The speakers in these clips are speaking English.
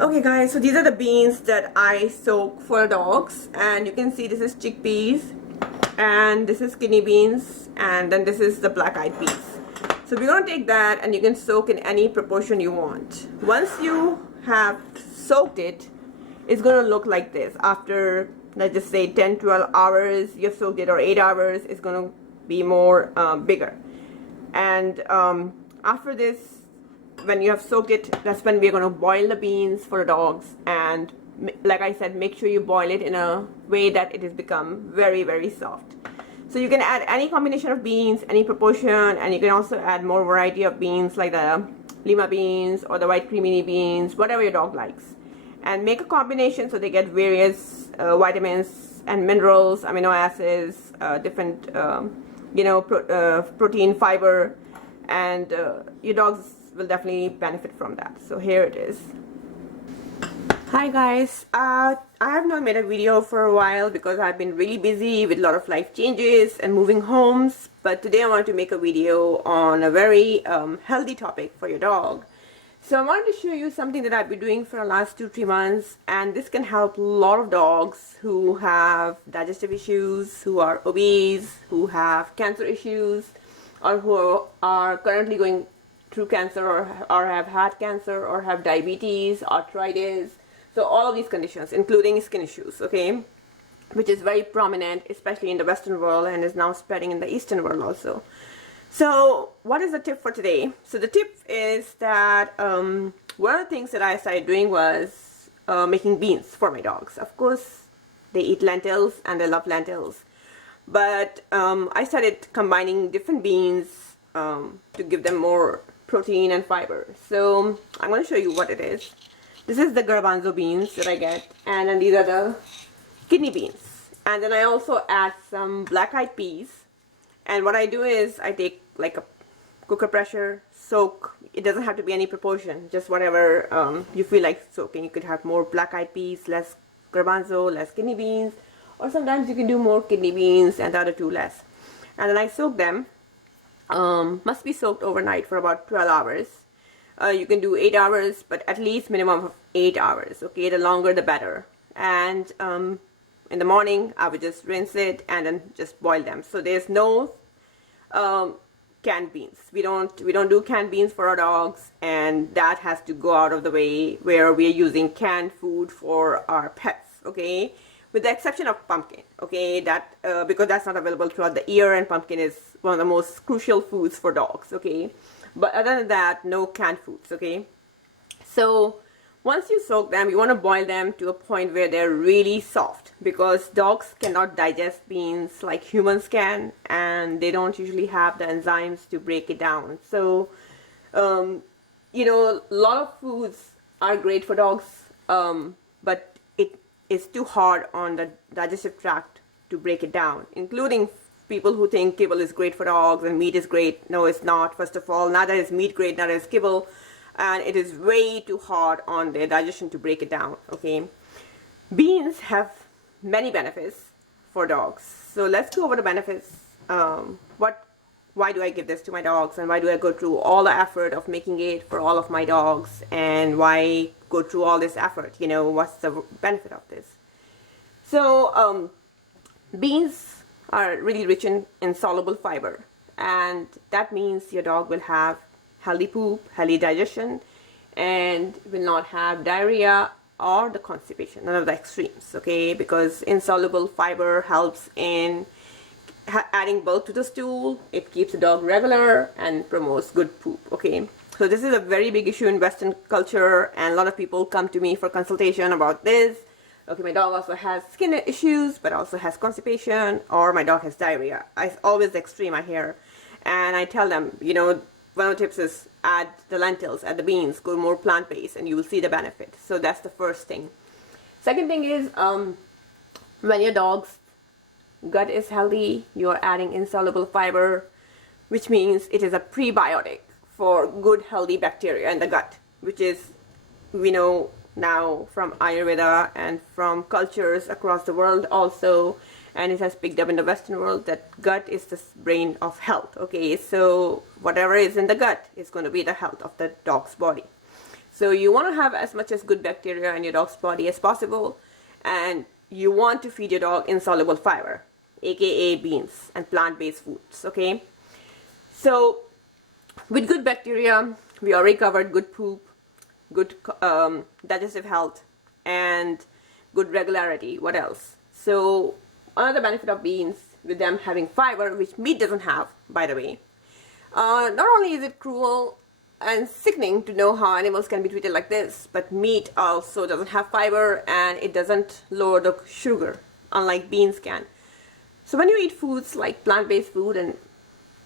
Okay guys, so these are the beans that I soak for dogs, and you can see this is chickpeas, and this is kidney beans, and then this is the black-eyed peas. So we're going to take that, and you can soak in any proportion you want. Once you have soaked it, it's going to look like this. After, let's just say 10-12 hours you've soaked it, or 8 hours, it's going to be more bigger. And after this, when you have soaked it, that's when we're going to boil the beans for the dogs. And like I said, make sure you boil it in a way that it has become very, very soft. So you can add any combination of beans, any proportion, and you can also add more variety of beans like the lima beans or the white creamy beans, whatever your dog likes. And make a combination so they get various vitamins and minerals, amino acids, different protein, fiber, and your dogs will definitely benefit from that. So here it is. Hi guys, I have not made a video for a while because I've been really busy with a lot of life changes and moving homes, but today I wanted to make a video on a very healthy topic for your dog. So I wanted to show you something that I've been doing for the last 2-3 months, and this can help a lot of dogs who have digestive issues, who are obese, who have cancer issues, or who are currently going through cancer, or have had cancer, or have diabetes, arthritis. So all of these conditions, including skin issues, okay, which is very prominent, especially in the Western world, and is now spreading in the Eastern world also. So what is the tip for today? So the tip is that one of the things that I started doing was making beans for my dogs. Of course, they eat lentils and they love lentils. But I started combining different beans to give them more protein and fiber. So I'm going to show you what it is. This is the garbanzo beans that I get, and then these are the kidney beans. And then I also add some black-eyed peas. And what I do is I take like a cooker pressure, soak. It doesn't have to be any proportion, just whatever you feel like soaking. You could have more black-eyed peas, less garbanzo, less kidney beans, or sometimes you can do more kidney beans and the other two less. And then I soak them. Must be soaked overnight for about 12 hours. You can do 8 hours, but at least minimum of 8 hours. Okay, the longer the better. And in the morning I would just rinse it and then just boil them. So there's no canned beans. We don't do canned beans for our dogs, and that has to go out of the way where we are using canned food for our pets. Okay, with the exception of pumpkin. Okay, that because that's not available throughout the year, and pumpkin is one of the most crucial foods for dogs. Okay, but other than that, no canned foods. Okay, so once you soak them, you want to boil them to a point where they're really soft, because dogs cannot digest beans like humans can, and they don't usually have the enzymes to break it down. So you know, a lot of foods are great for dogs, but it is too hard on the digestive tract to break it down, including people who think kibble is great for dogs and meat is great. No, it's not. First of all, neither is meat great, neither is kibble, and it is way too hard on their digestion to break it down. Okay, beans have many benefits for dogs. So let's go over the benefits. Why do I give this to my dogs, and why do I go through all the effort of making it for all of my dogs, and why go through all this effort? You know, what's the benefit of this? So beans are really rich in insoluble fiber, and that means your dog will have healthy poop, healthy digestion, and will not have diarrhea or the constipation, none of the extremes. Okay, because insoluble fiber helps in adding bulk to the stool. It keeps the dog regular and promotes good poop. Okay, so this is a very big issue in Western culture, and a lot of people come to me for consultation about this. Okay, my dog also has skin issues, but also has constipation, or my dog has diarrhea. It's always the extreme I hear. And I tell them, you know, one of the tips is add the lentils, add the beans, go more plant-based, and you will see the benefit. So that's the first thing. Second thing is, when your dog's gut is healthy, you are adding insoluble fiber, which means it is a prebiotic for good, healthy bacteria in the gut, which is, we know now from Ayurveda and from cultures across the world also, and it has picked up in the Western world, that gut is the brain of health. Okay, so whatever is in the gut is going to be the health of the dog's body. So you want to have as much as good bacteria in your dog's body as possible, and you want to feed your dog insoluble fiber, aka beans and plant-based foods. Okay, so with good bacteria, we already covered good poop, good digestive health, and good regularity. What else? So another benefit of beans, with them having fiber, which meat doesn't have, by the way, not only is it cruel and sickening to know how animals can be treated like this, but meat also doesn't have fiber, and it doesn't lower the sugar, unlike beans can. So when you eat foods like plant-based food and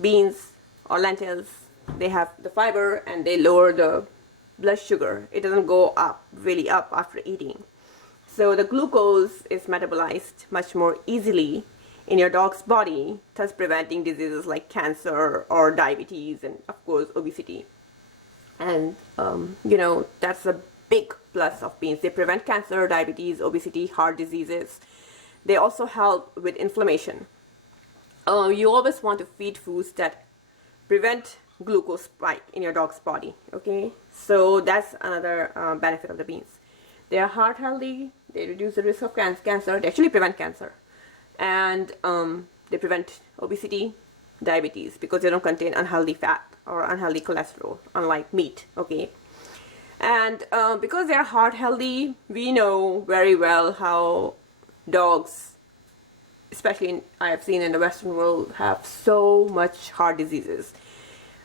beans or lentils, they have the fiber and they lower the blood sugar. It doesn't go up, really up, after eating. So the glucose is metabolized much more easily in your dog's body, thus preventing diseases like cancer or diabetes and, of course, obesity. And you know, that's a big plus of beans. They prevent cancer, diabetes, obesity, heart diseases. They also help with inflammation. You always want to feed foods that prevent glucose spike in your dog's body. Okay, so that's another benefit of the beans. They are heart healthy. They reduce the risk of cancer. They actually prevent cancer, and they prevent obesity, diabetes, because they don't contain unhealthy fat or unhealthy cholesterol, unlike meat. Okay, and because they are heart healthy, we know very well how dogs, especially I have seen in the Western world, have so much heart diseases.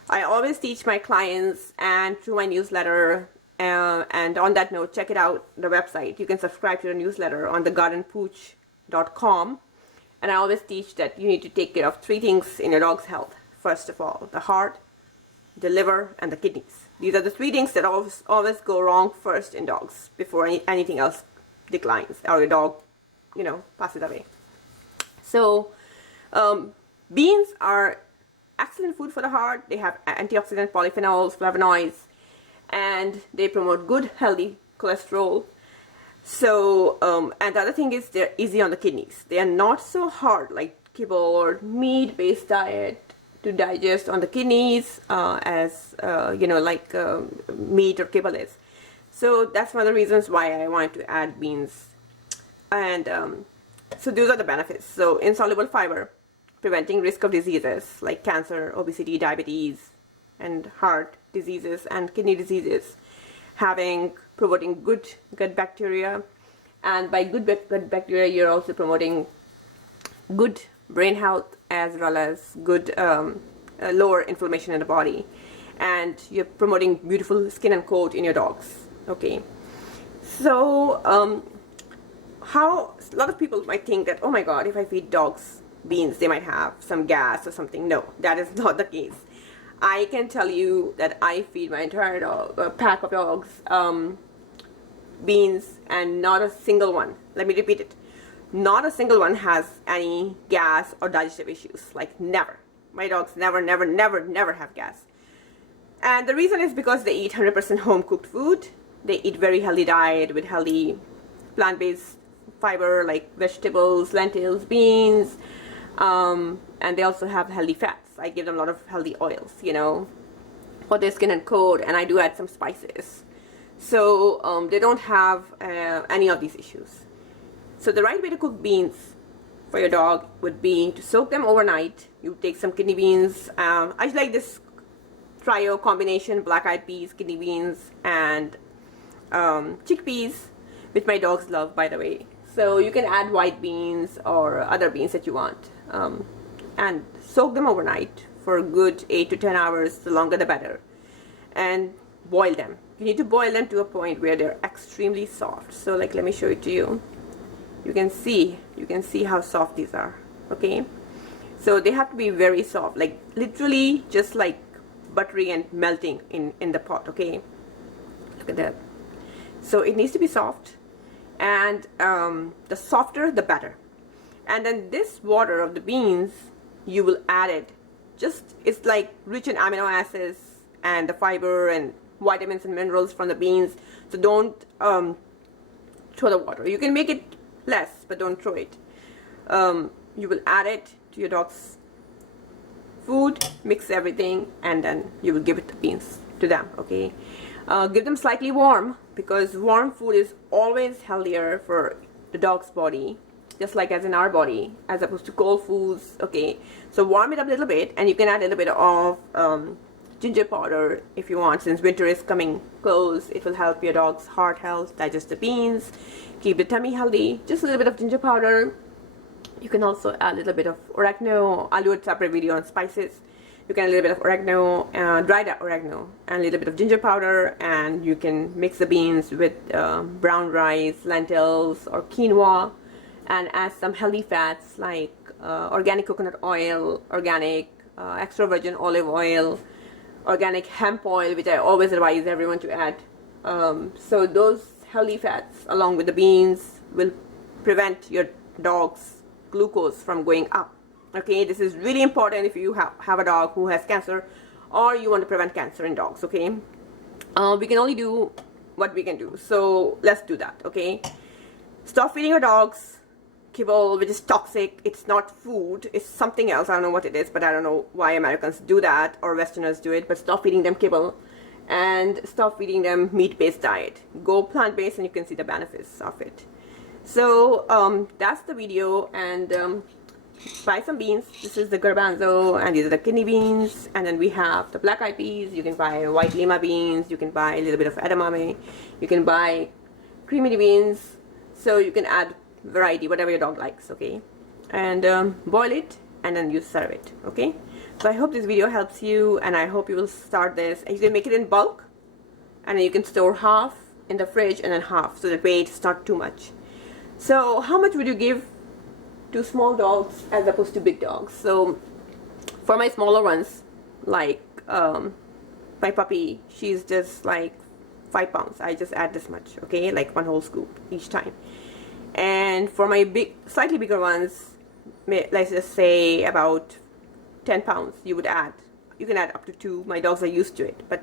I always teach my clients, and through my newsletter, and on that note, check it out, the website. You can subscribe to the newsletter on thegardenpooch.com. And I always teach that you need to take care of 3 things in your dog's health. First of all, the heart, the liver, and the kidneys. These are the 3 things that always go wrong first in dogs before anything else declines, or your dog, you know, passes away. So beans are excellent food for the heart. They have antioxidant, polyphenols, flavonoids, and they promote good, healthy cholesterol. So, and the other thing is they're easy on the kidneys. They are not so hard like kibble or meat-based diet to digest on the kidneys as, you know, like meat or kibble is. So that's one of the reasons why I wanted to add beans. And so those are the benefits. So insoluble fiber, preventing risk of diseases like cancer, obesity, diabetes, and heart diseases and kidney diseases. Promoting good gut bacteria, and by good gut bacteria, you're also promoting good brain health as well as good lower inflammation in the body, and you're promoting beautiful skin and coat in your dogs. Okay, so how a lot of people might think that, oh my god, if I feed dogs beans, they might have some gas or something. No, that is not the case. I can tell you that I feed my entire pack of dogs beans, and not a single one, let me repeat it, not a single one has any gas or digestive issues. Like, never. My dogs never have gas. And the reason is because they eat 100% home cooked food. They eat very healthy diet with healthy plant-based fiber like vegetables, lentils, beans, and they also have healthy fats. I give them a lot of healthy oils, you know, for their skin and coat, and I do add some spices. So they don't have any of these issues. So the right way to cook beans for your dog would be to soak them overnight. You take some kidney beans. I like this trio combination: black-eyed peas, kidney beans, and chickpeas, which my dogs love, by the way. So you can add white beans or other beans that you want, and soak them overnight for a good 8 to 10 hours. The longer the better. And boil them. You need to boil them to a point where they're extremely soft. So like, let me show it to you. You can see how soft these are. Okay, so they have to be very soft, like literally just like buttery and melting in the pot. Okay, look at that. So it needs to be soft, and the softer the better. And then this water of the beans, you will add it, it's like rich in amino acids and the fiber and vitamins and minerals from the beans. So don't throw the water. You can make it less, but don't throw it. You will add it to your dog's food, mix everything, and then you will give it the beans to them. Okay, Give them slightly warm, because warm food is always healthier for the dog's body, just like as in our body, as opposed to cold foods. Okay, so warm it up a little bit, and you can add a little bit of ginger powder if you want. Since winter is coming close, it will help your dog's heart health, digest the beans, keep the tummy healthy. Just a little bit of ginger powder. You can also add a little bit of oregano. I'll do a separate video on spices. You can add a little bit of oregano, dried oregano, and a little bit of ginger powder, and you can mix the beans with brown rice, lentils, or quinoa, and add some healthy fats like organic coconut oil, organic extra virgin olive oil, organic hemp oil, which I always advise everyone to add. So those healthy fats along with the beans will prevent your dog's glucose from going up. Okay, this is really important if you have a dog who has cancer, or you want to prevent cancer in dogs. Okay, we can only do what we can do, so let's do that. Okay, stop feeding your dogs kibble, which is toxic. It's not food, it's something else. I don't know what it is, but I don't know why Americans do that or Westerners do it. But stop feeding them kibble, and stop feeding them meat-based diet. Go plant-based, and you can see the benefits of it. So that's the video. And buy some beans. This is the garbanzo, and these are the kidney beans, and then we have the black eyed peas. You can buy white lima beans, you can buy a little bit of edamame, you can buy creamy beans, so you can add variety, whatever your dog likes. Okay, and boil it, and then you serve it. Okay, so I hope this video helps you, and I hope you will start this, and you can make it in bulk, and then you can store half in the fridge and then half, so that weight is not too much. So how much would you give to small dogs as opposed to big dogs? So for my smaller ones, like my puppy, she's just like 5 pounds. I just add this much, okay, like 1 whole scoop each time. And for my slightly bigger ones, let's just say about 10 pounds, you can add up to 2. My dogs are used to it, but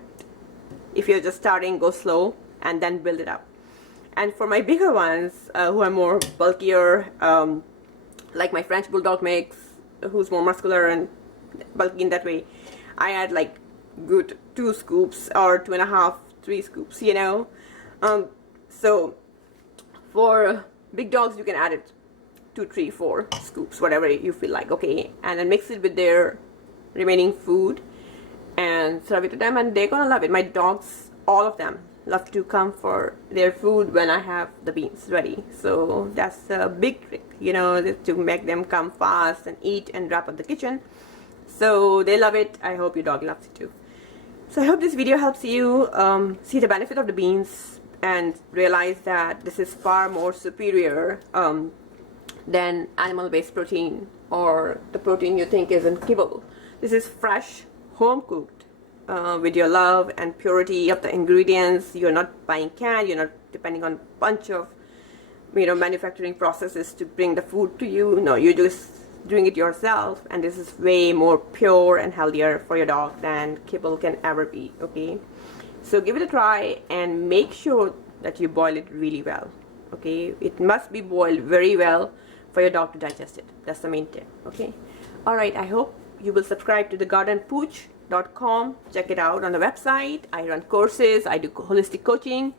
if you're just starting, go slow and then build it up. And for my bigger ones, who are more bulkier, like my French Bulldog mix, who's more muscular and bulky in that way, I add like good 2 scoops or 2.5, 3 scoops, you know. So for big dogs, you can add it 2, 3, 4 scoops, whatever you feel like. Okay, and then mix it with their remaining food and serve it to them, and they're gonna love it. My dogs, all of them, love to come for their food when I have the beans ready. So that's a big trick, you know, to make them come fast and eat and wrap up the kitchen. So they love it. I hope your dog loves it too. So I hope this video helps you see the benefit of the beans and realize that this is far more superior than animal-based protein or the protein you think is in kibble. This is fresh, home-cooked, with your love and purity of the ingredients. You're not buying canned, you're not depending on a bunch of, you know, manufacturing processes to bring the food to you. No, you're just doing it yourself, and this is way more pure and healthier for your dog than kibble can ever be. Okay, so give it a try and make sure that you boil it really well. Okay, it must be boiled very well for your dog to digest it. That's the main tip. Okay, all right, I hope you will subscribe to thegardenpooch.com. Check it out on the website. I run courses, I do holistic coaching,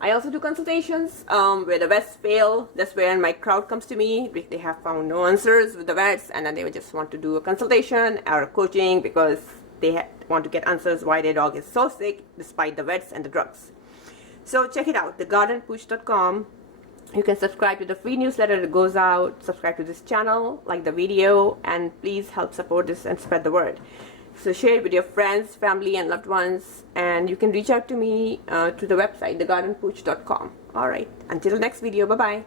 I also do consultations where the vets fail. That's where my crowd comes to me. They have found no answers with the vets, and then they would just want to do a consultation or coaching because they want to get answers why their dog is so sick despite the vets and the drugs. So check it out, thegardenpooch.com. You can subscribe to the free newsletter that goes out, subscribe to this channel, like the video, and please help support this and spread the word. So share it with your friends, family, and loved ones, and you can reach out to me to the website, thegardenpooch.com. All right, until the next video, bye-bye.